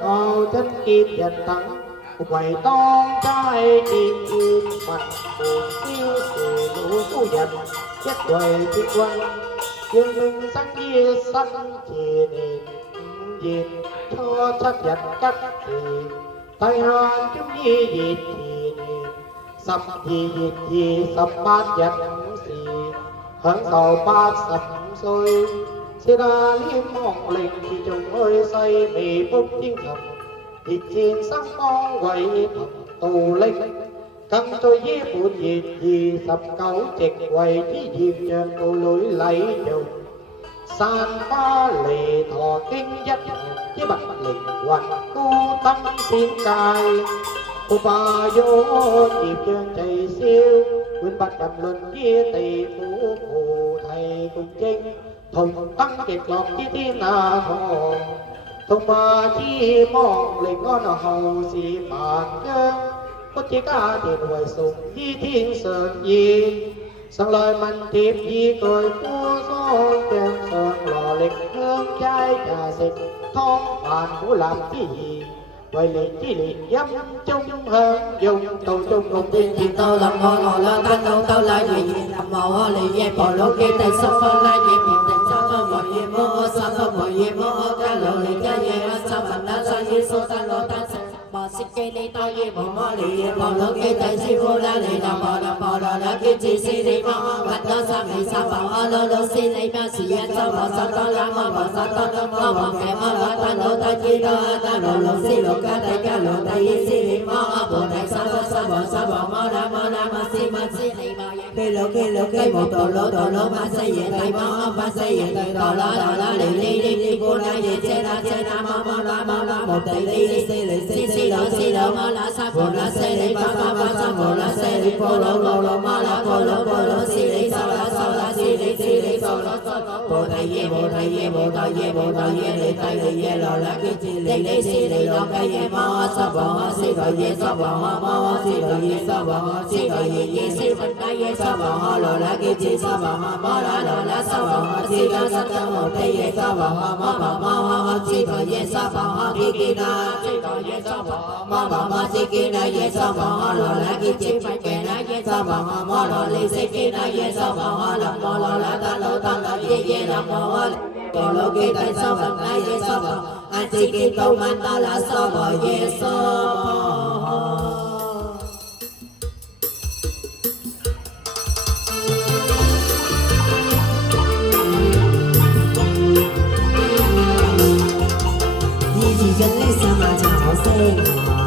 Hầu chân kim dần thắng quầy toan trai kim kim mặt buồn tiêu sự lũ phu dần chết quầy thiên quân dương minh sắc kia sanh chỉ nền diệt cho chắc dần cách thì tay hoan chúng nhi diệt thì nền sập gì diệt gì sập bát dần gì hỡng sầu bát sập xôi xưa ra liêm mong linh thì chúng ơi say mì bốc chiến thầm thịt chiên sáng con quậy thầm tù linh căng tôi với phụ diệt gì sập cấu chẹt quậy tí diệt trên tù lưỡi lấy chồng san ba lì thọ kinh dắt với bạch linh hoành tu tâm thiên cài cô bà vô nhịp chân chạy siêu quyên bạch đầm luận kia tỷ phú phù thầy cùng chinh thùng tăng kiệt lọt chi tiên à hồ thùng bà chi mong lịch ngon hầu xì bàn cơ có chỉ ca tiền hoài sùng chi thiên sơn gì sang lời mình thiệp gì cười phua gió kèm sơn lò lịch hương trai trà xịt thon bàn của làm cái gì quay lịch chi lịch dâm chung hơn dùng tàu chung cùng tiên thì tôi làm ngon ngồi lên tăng đâu tôi lại gì làm màu lì dây bỏ lỗ kia tay sắp phân lại dây biển tay sắp phân mọi gì mơ sắp phân mọi gì mơ cái lỗ lì cái gì sắp phân đã sao gì số tăng lỗ tăng bỏ xích cây đi tao gì bỏ mơ lì bỏ lỗ kia tay xí vô la lì làm bỏ đỏ đã kia chỉ xí đi mơ bắt đó sao mày sao bỏ lỗ lỗ xí lấy mà xí ăn sao bỏ sao tao làm mà bỏ sao tao mơ bỏ kẻ mơ lỗ tăng lỗ ta chỉ đó ta lỗ lỗ xí lỗ cái lỗ tay xí đi mơ bỏ tay sao bỏ mơ ra mà xí lấy mà cái lỗ cái một tổ lỗ mà xây dựng tay mơ mà xây dựng tay tổ lỗ đi cô ra gì chơi ra mơ la một tay đi xí lỗ mơ la sa cô la xây lấy ba sa cô la xây lấy cô lỗ mơ la cô lỗ xí lấy sao la xí lấy sao la bộ tay ye để tay ye lỗ la cái chi lấy xí lấy lỗ cái ye mơ sa bỏ xí gọi ye sa bỏ mơ xí gọi ye sa bỏ xí gọi ye xí phân cái ye sa bỏ lỗ la cái chi sa bỏ mơ la sa bỏ xí gọi sa ta một tay ye sa bỏ mơ xí gọi ye sa bỏ ki na xí gọi ye sa bỏ mơ xí ki na ye sa bỏ lỗ la cái chi phải kẻ na ye sa bỏ mơ lỗ li xí ki na ye sa bỏ lỗ la ta ye la mơ còn lỗ kia tại sao phân cái ye sa bỏ anh chỉ kia câu man ta là sa bỏ ye sa bỏ你只跟你sama chào sen